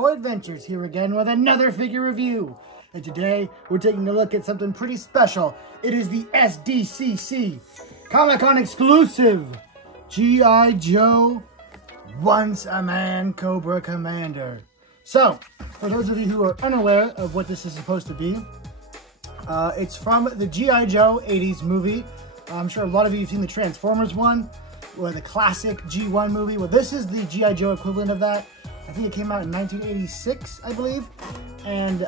Toy Adventures here again with another figure review. And today we're taking a look at something pretty special. It is the Sdcc Comic-Con exclusive G.I. Joe Once a Man Cobra Commander. So, for those of you who are unaware of what this is supposed to be, it's from the G.I. Joe 80s movie. I'm sure a lot of you have seen the Transformers one, or the classic G1 movie. Well, this is the G.I. Joe equivalent of that. I think it came out in 1986, I believe. And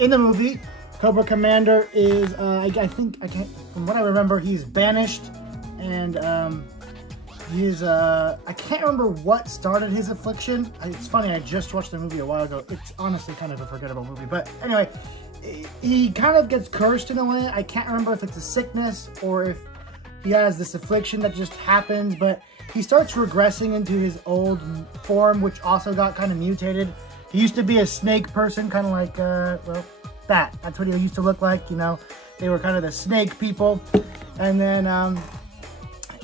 in the movie, Cobra Commander is, from what I remember, he's banished. And he's, I can't remember what started his affliction. It's funny, I just watched the movie a while ago. It's honestly kind of a forgettable movie. But anyway, he kind of gets cursed in a way. I can't remember if it's a sickness or if he has this affliction that just happens, but he starts regressing into his old form, which also got kind of mutated. He used to be a snake person, kind of like, well, that. That's what he used to look like, you know. They were kind of the snake people. And then,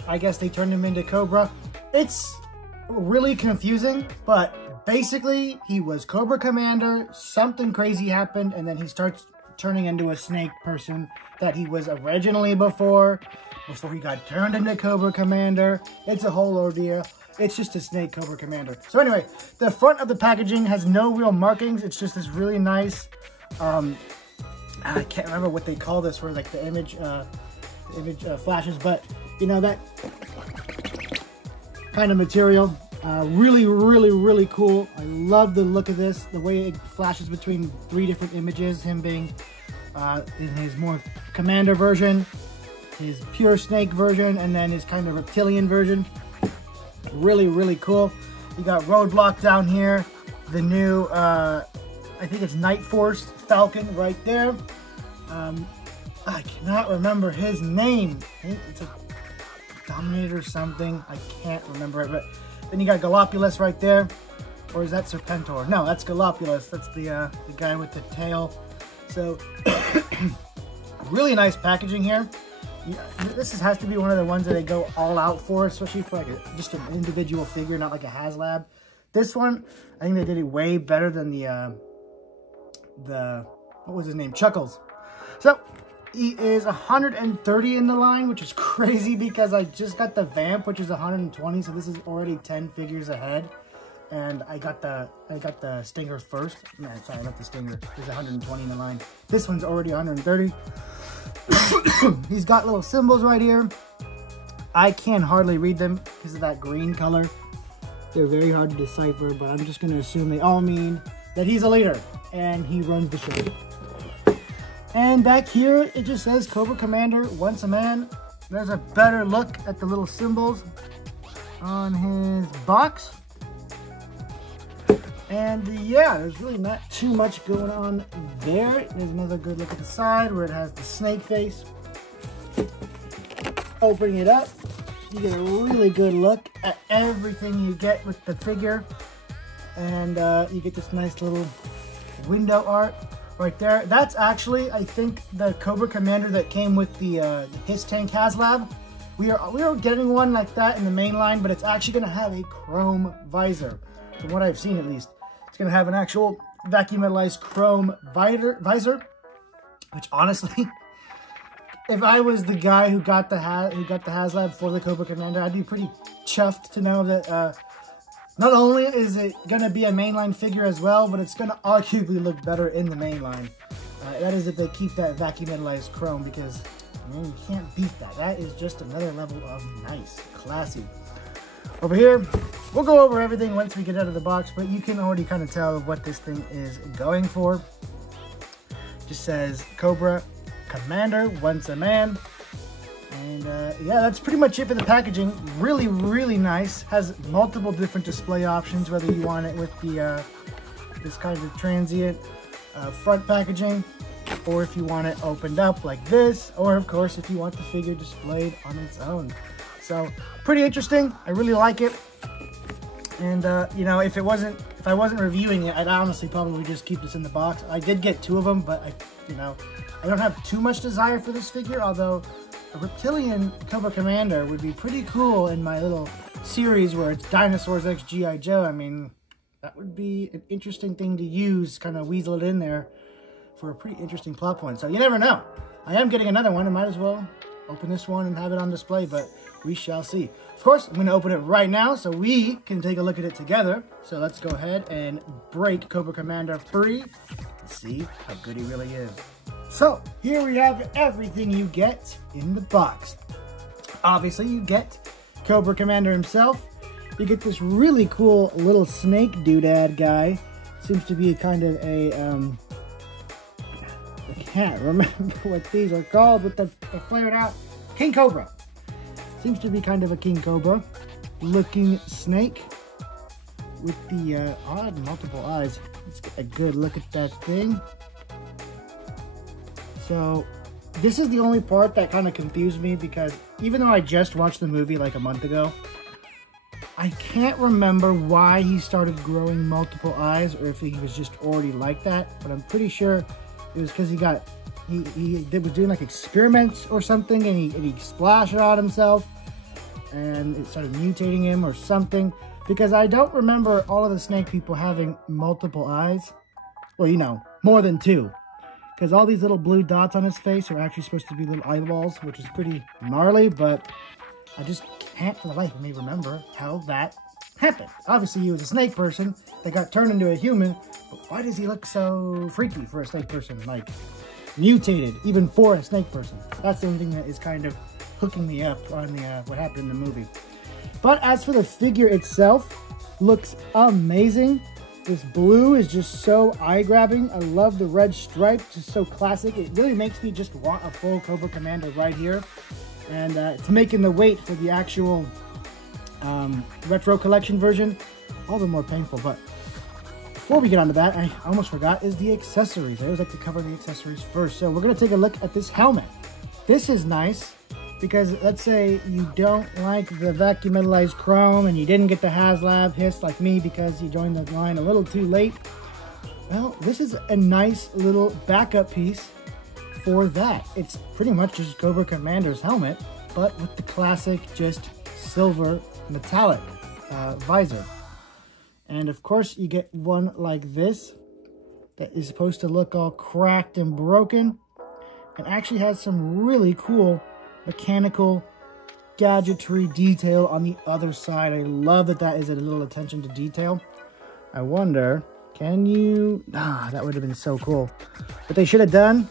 I guess they turned him into Cobra. It's really confusing, but basically, he was Cobra Commander, something crazy happened, and then he starts turning into a snake person that he was originally before he got turned into Cobra Commander. It's a whole ordeal. It's just a snake Cobra Commander. So anyway, the front of the packaging has no real markings. It's just this really nice, I can't remember what they call this, where like the image flashes, but you know, that kind of material. Really cool. I love the look of this, the way it flashes between 3 different images, him being in his more Commander version, his pure snake version, and then his kind of reptilian version. Really cool. You got Roadblock down here, the new I think it's Night Force Falcon right there. I cannot remember his name. I think it's a Dominator something, I can't remember it. But then you got Galopulus right there, or is that Serpentor? No, that's Galopulus. That's the guy with the tail. So really nice packaging here. This has to be one of the ones that they go all out for, especially for like just an individual figure, not like a HasLab. This one, I think they did it way better than the what was his name? Chuckles. So he is 130 in the line, which is crazy because I just got the Vamp, which is 120, so this is already 10 figures ahead. And I got the Stinger first. No, sorry, not the Stinger. There's 120 in the line. This one's already 130. He's got little symbols right here. I can hardly read them because of that green color. They're very hard to decipher, but I'm just going to assume they all mean that he's a leader and he runs the show. And back here, it just says Cobra Commander, Once a Man. There's a better look at the little symbols on his box. And yeah, there's really not too much going on there. There's another good look at the side where it has the snake face. Opening it up, you get a really good look at everything you get with the figure. And you get this nice little window art right there. That's actually, I think, the Cobra Commander that came with the His Tank HasLab. We are getting one like that in the main line, but it's actually going to have a chrome visor. From what I've seen, at least, it's going to have an actual vacuum metallized chrome visor. Which honestly, if I was the guy who got the HasLab for the Cobra Commander, I'd be pretty chuffed to know that not only is it going to be a mainline figure as well, but it's going to arguably look better in the mainline. That is if they keep that vacuum metallized chrome, because I mean, you can't beat that. That is just another level of nice, classy. Over here, we'll go over everything once we get out of the box, but you can already kind of tell what this thing is going for. Just says Cobra Commander, Once a Man. And yeah, that's pretty much it for the packaging. Really nice. Has multiple different display options, whether you want it with the this kind of transient front packaging, or if you want it opened up like this, or of course if you want the figure displayed on its own. So pretty interesting. I really like it. And you know, if I wasn't reviewing it, I'd honestly probably just keep this in the box. I did get 2 of them, but I don't have too much desire for this figure, although a reptilian Cobra Commander would be pretty cool in my little series where it's Dinosaurs x G.I. Joe. I mean, that would be an interesting thing to use, kind of weasel it in there for a pretty interesting plot point. So you never know. I am getting another one. I might as well open this one and have it on display, but we shall see. Of course, I'm going to open it right now so we can take a look at it together. So let's go ahead and break Cobra Commander free and see how good he really is. So here we have everything you get in the box. Obviously, you get Cobra Commander himself. You get this really cool little snake doodad guy. Seems to be a kind of a, I can't remember what these are called with the flared out. King Cobra. Seems to be kind of a King Cobra looking snake with the odd multiple eyes. Let's get a good look at that thing. So this is the only part that kind of confused me, because even though I just watched the movie like a month ago, I can't remember why he started growing multiple eyes, or if he was just already like that, but I'm pretty sure it was because he was doing like experiments or something, and he splashed it on himself and it started mutating him or something, because I don't remember all of the snake people having multiple eyes. Well, you know, more than two, because all these little blue dots on his face are actually supposed to be little eyeballs, which is pretty gnarly, but I just can't for the life of me remember how that happened. Obviously, he was a snake person that got turned into a human, but why does he look so freaky for a snake person? Like, mutated, even for a snake person. That's the only thing that is kind of hooking me up on the what happened in the movie. But as for the figure itself, looks amazing. This blue is just so eye-grabbing. I love the red stripe, just so classic. It really makes me just want a full Cobra Commander right here. And it's making the wait for the actual retro collection version all the more painful. But before we get onto that, I almost forgot, is the accessories. I always like to cover the accessories first. So we're going to take a look at this helmet. This is nice because let's say you don't like the vacuum metallized chrome and you didn't get the HasLab hiss like me because you joined the line a little too late. Well, this is a nice little backup piece for that. It's pretty much just Cobra Commander's helmet, but with the classic just silver metallic visor. And of course you get one like this that is supposed to look all cracked and broken, and actually has some really cool mechanical gadgetry detail on the other side. I love that that is a little attention to detail. I wonder, can you, that would have been so cool. What they should have done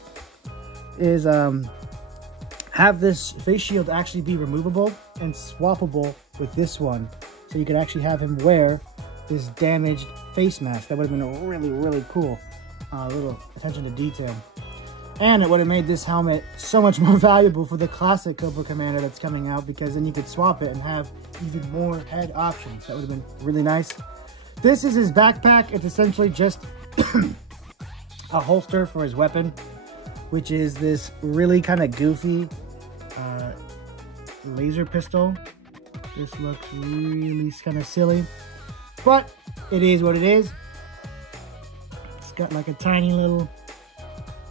is have this face shield actually be removable and swappable with this one, so you could actually have him wear this damaged face mask. That would have been a really, really cool little attention to detail. And it would have made this helmet so much more valuable for the classic Cobra Commander that's coming out, because then you could swap it and have even more head options. That would have been really nice. This is his backpack. It's essentially just a holster for his weapon, which is this really kind of goofy laser pistol. This looks really kind of silly, but it is what it is. It's got like a tiny little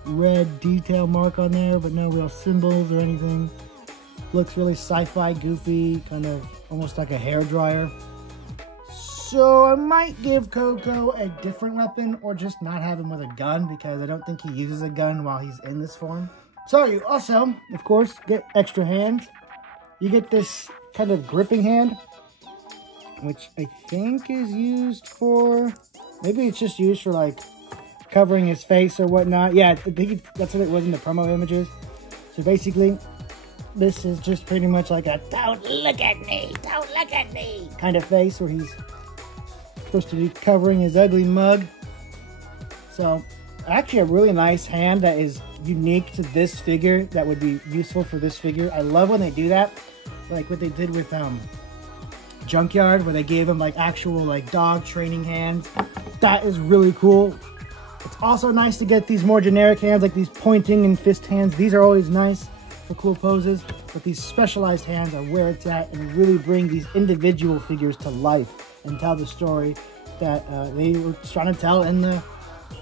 red detail mark on there, but no real symbols or anything. Looks really sci-fi goofy, kind of almost like a hairdryer. So I might give Coco a different weapon, or just not have him with a gun, because I don't think he uses a gun while he's in this form. So you also, of course, get extra hands. You get this kind of gripping hand, which I think is used for, maybe it's just used for like covering his face or whatnot. Yeah, I think that's what it was in the promo images. So basically, this is just pretty much like a "don't look at me, don't look at me" kind of face, where he's supposed to be covering his ugly mug. So actually a really nice hand that is unique to this figure, that would be useful for this figure. I love when they do that, like what they did with Junkyard, where they gave him like actual like dog training hands. That is really cool. It's also nice to get these more generic hands, like these pointing and fist hands. These are always nice for cool poses, but these specialized hands are where it's at, and really bring these individual figures to life and tell the story that they were trying to tell in the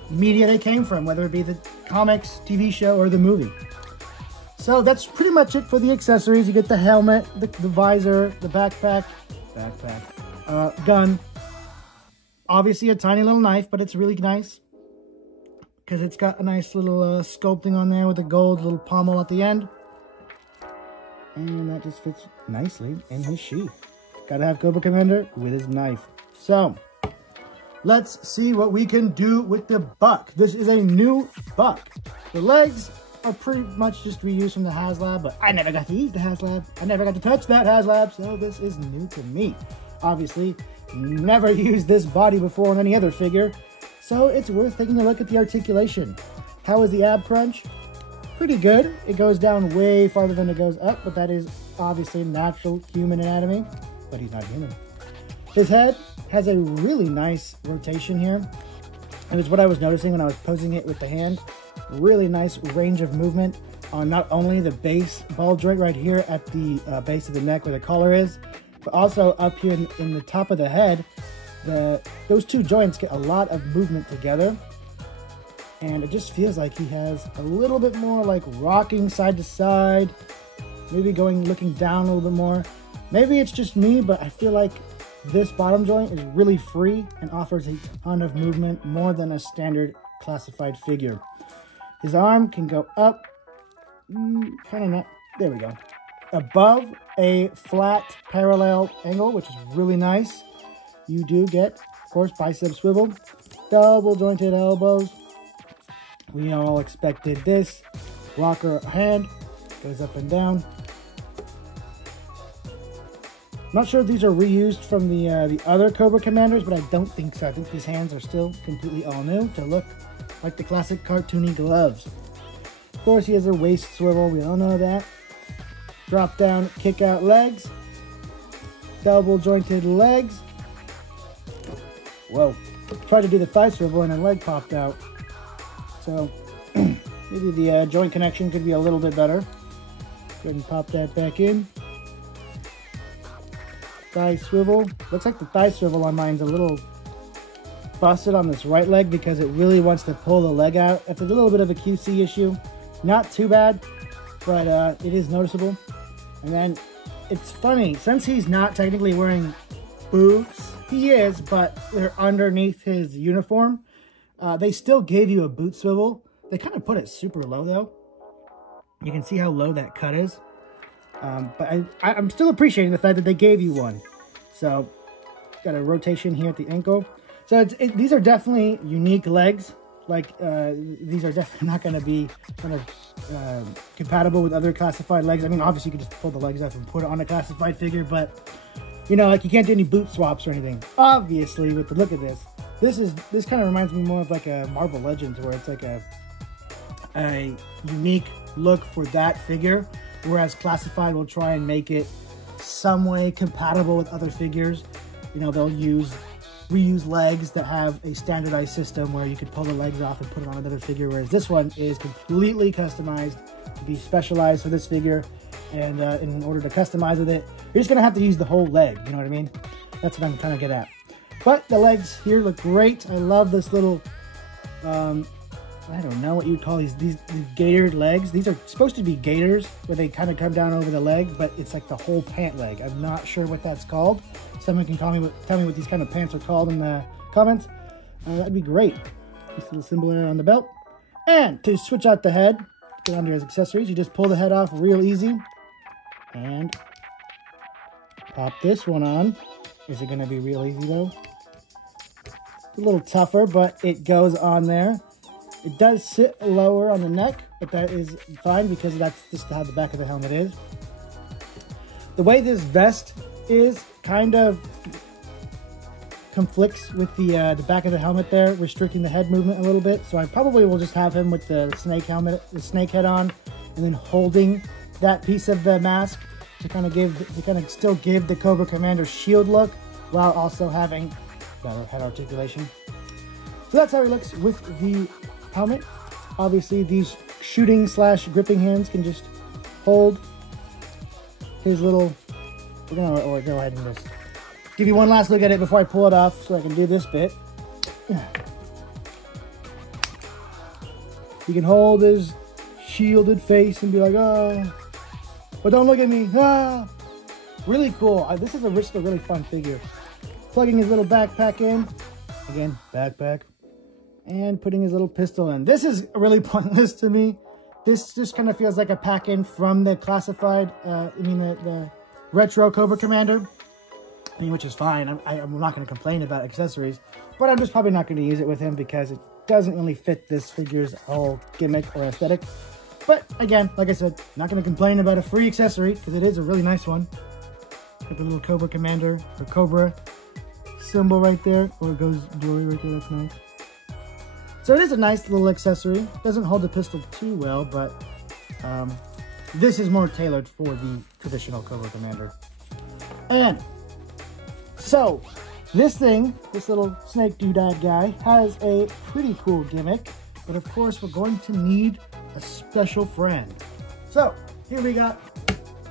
media they came from, whether it be the comics, TV show, or the movie. So that's pretty much it for the accessories. You get the helmet, the visor, the backpack, gun. obviously a tiny little knife, but it's really nice because it's got a nice little sculpting on there with a gold little pommel at the end. And that just fits nicely in his sheath. Gotta have Cobra Commander with his knife. So, let's see what we can do with the buck. This is a new buck. The legs are pretty much just reused from the HasLab, but I never got to use the HasLab. I never got to touch that HasLab, so this is new to me. Obviously, never used this body before on any other figure, so it's worth taking a look at the articulation. How is the ab crunch? Pretty good. It goes down way farther than it goes up, but that is obviously natural human anatomy, but he's not human. His head has a really nice rotation here. It was what I was noticing when I was posing it with the hand. Really nice range of movement on not only the base ball joint right here at the base of the neck where the collar is, but also up here in the top of the head. Those two joints get a lot of movement together, and it just feels like he has a little bit more like rocking side to side, maybe looking down a little bit more. Maybe it's just me, but I feel like this bottom joint is really free and offers a ton of movement, more than a standard classified figure. His arm can go up, kind of not, there we go, above a flat parallel angle, which is really nice. You do get, of course, bicep swivel, double jointed elbows. We all expected this. Rocker hand goes up and down. Not sure if these are reused from the other Cobra Commanders, but I don't think so. I think these hands are still completely all new to look like the classic cartoony gloves. Of course, he has a waist swivel. We all know that. Drop down, kick out legs. Double jointed legs. Whoa. Tried to do the thigh swivel and a leg popped out. So maybe the joint connection could be a little bit better. Go ahead and pop that back in. Thigh swivel. Looks like the thigh swivel on mine's a little busted on this right leg because it really wants to pull the leg out. That's a little bit of a QC issue. Not too bad, but it is noticeable. And then it's funny, since he's not technically wearing boots, he is, but they're underneath his uniform. They still gave you a boot swivel. They kind of put it super low though. You can see how low that cut is. But I'm still appreciating the fact that they gave you one. So, got a rotation here at the ankle. So these are definitely unique legs. Like, these are definitely not going to be kind of compatible with other classified legs. I mean, obviously you can just pull the legs off and put it on a classified figure, but, you know, like you can't do any boot swaps or anything. Obviously, with the look of this, this kind of reminds me more of like a Marvel Legends, where it's like a unique look for that figure, whereas classified will try and make it some way compatible with other figures. You know, they'll reuse legs that have a standardized system where you could pull the legs off and put it on another figure, whereas this one is completely customized to be specialized for this figure. And in order to customize with it, you're just gonna have to use the whole leg, you know what I mean? That's what I'm trying to get at. But the legs here look great. I love this little, I don't know what you'd call these gaitered legs. These are supposed to be gaiters, where they kind of come down over the leg, but it's like the whole pant leg. I'm not sure what that's called. Someone can tell me what these kind of pants are called in the comments. That'd be great. This little symbol there on the belt. And to switch out the head, get under his accessories, you just pull the head off real easy. And pop this one on. Is it going to be real easy though? It's a little tougher, but it goes on there. It does sit lower on the neck, but that is fine because that's just how the back of the helmet is. The way this vest is kind of conflicts with the back of the helmet there, restricting the head movement a little bit. So I probably will just have him with the snake helmet, the snake head on, and then holding that piece of the mask to kind of still give the Cobra Commander shield look while also having better head articulation. So that's how he looks with the helmet. Obviously, these shooting / gripping hands can just hold his little. We're gonna go ahead and just give you one last look at it before I pull it off, so I can do this bit. He can hold his shielded face and be like, "Oh, but don't look at me!" Ah, really cool. This is just a really fun figure. Plugging his little backpack in, Again, backpack. And putting his little pistol in. This is really pointless to me. This just kind of feels like a pack-in from the classified, the retro Cobra Commander. I mean, which is fine. I'm not going to complain about accessories. But I'm just probably not going to use it with him because it doesn't really fit this figure's whole gimmick or aesthetic. But again, like I said, not going to complain about a free accessory because it is a really nice one. Got the little Cobra Commander, or Cobra symbol right there. Or it goes jewelry right there. That's nice. So it is a nice little accessory. Doesn't hold the pistol too well, but this is more tailored for the traditional Cobra Commander. And so this little snake doodad guy has a pretty cool gimmick, but of course we're going to need a special friend. So here we got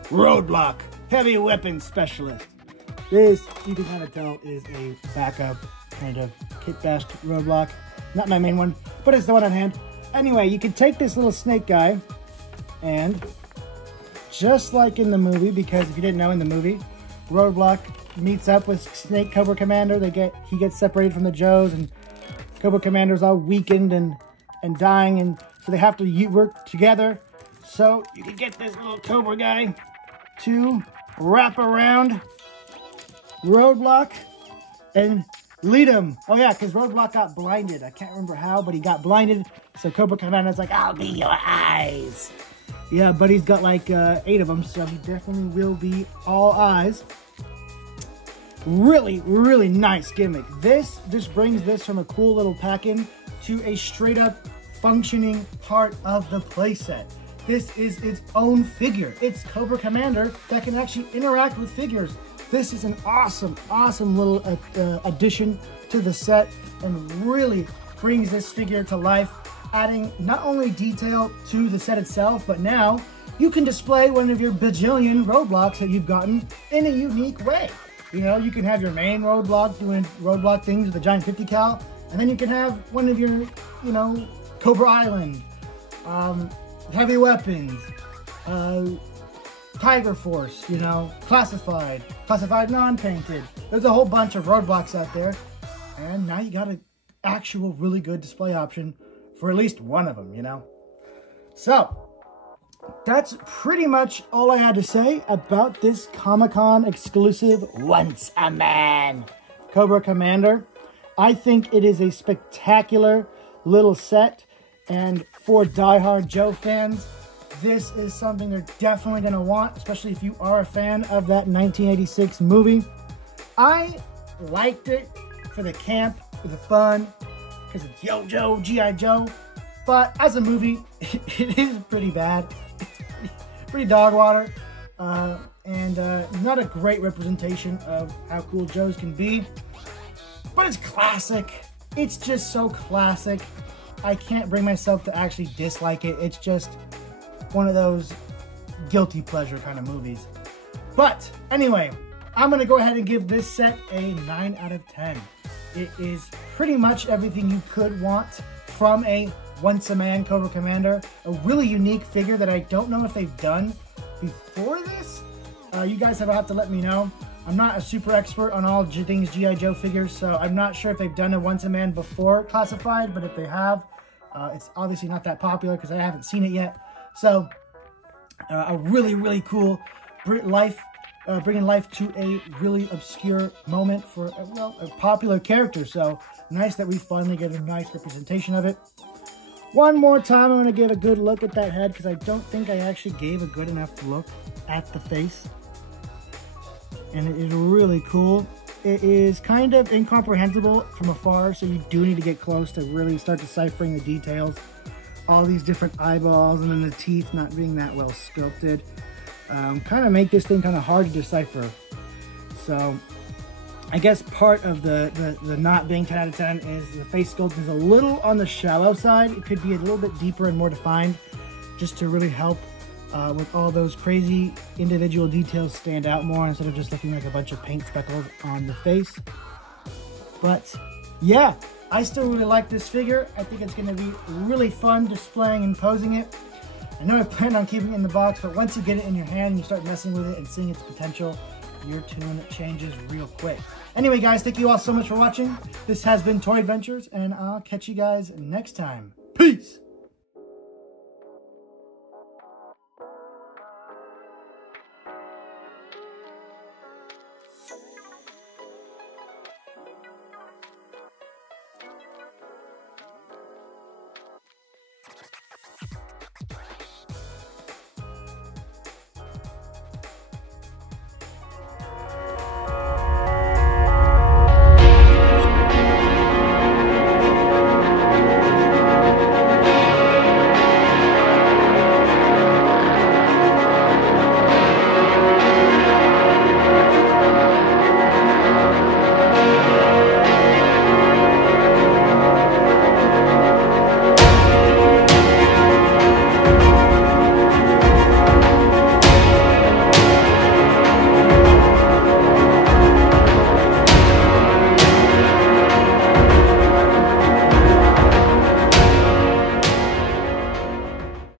Roadblock, Heavy Weapons Specialist. This, you can kind of tell, is a backup kind of kit-bashed Roadblock. Not my main one, but it's the one on hand. Anyway, you can take this little snake guy and just like in the movie, because if you didn't know, in the movie, Roadblock meets up with Snake Cobra Commander. He gets separated from the Joes, and Cobra Commander's all weakened and dying, and so they have to work together. So you can get this little Cobra guy to wrap around Roadblock and lead him. Oh yeah, because Roadblock got blinded. I can't remember how, but he got blinded. So Cobra Commander's like, I'll be your eyes. Yeah, but he's got like 8 of them, so he definitely will be all eyes. Really, really nice gimmick. This just brings this from a cool little pack-in to a straight up functioning part of the playset. This is its own figure. It's Cobra Commander that can actually interact with figures. This is an awesome, awesome little addition to the set and really brings this figure to life, adding not only detail to the set itself, but now you can display one of your bajillion Roadblocks that you've gotten in a unique way. You know, you can have your main Roadblock doing Roadblock things with a giant 50 cal, and then you can have one of your, you know, Cobra Island, Heavy Weapons, Tiger Force, you know, classified non-painted. There's a whole bunch of Roadblocks out there, and now you got an actual really good display option for at least one of them, you know. So that's pretty much all I had to say about this Comic-Con exclusive Once a Man Cobra Commander. I think it is a spectacular little set, and for diehard Joe fans, this is something they're definitely going to want, especially if you are a fan of that 1986 movie. I liked it for the camp, for the fun, because it's Yo-Joe, G.I. Joe, but as a movie, it is pretty bad. Pretty dog water, and not a great representation of how cool Joes can be, but it's classic. It's just so classic. I can't bring myself to actually dislike it. It's just one of those guilty pleasure kind of movies. But anyway, I'm going to go ahead and give this set a 9 out of 10. It is pretty much everything you could want from a Once a Man Cobra Commander. A really unique figure that I don't know if they've done before this. You guys have to let me know. I'm not a super expert on all things G.I. Joe figures, so I'm not sure if they've done a Once a Man before classified, but if they have, it's obviously not that popular because I haven't seen it yet. So, a really, really cool bringing life to a really obscure moment for, a popular character. So, nice that we finally get a nice representation of it. One more time, I'm going to give a good look at that head because I don't think I actually gave a good enough look at the face. And it is really cool. It is kind of incomprehensible from afar, so you do need to get close to really start deciphering the details. All these different eyeballs and then the teeth not being that well sculpted kind of make this thing kind of hard to decipher. So I guess part of the not being 10 out of 10 is the face sculpt is a little on the shallow side. It could be a little bit deeper and more defined just to really help with all those crazy individual details stand out more instead of just looking like a bunch of paint speckles on the face. But yeah, I still really like this figure. I think it's going to be really fun displaying and posing it. I know I planned on keeping it in the box, but once you get it in your hand and you start messing with it and seeing its potential, your tune changes real quick. Anyway, guys, thank you all so much for watching. This has been Toy Adventures, and I'll catch you guys next time. Peace!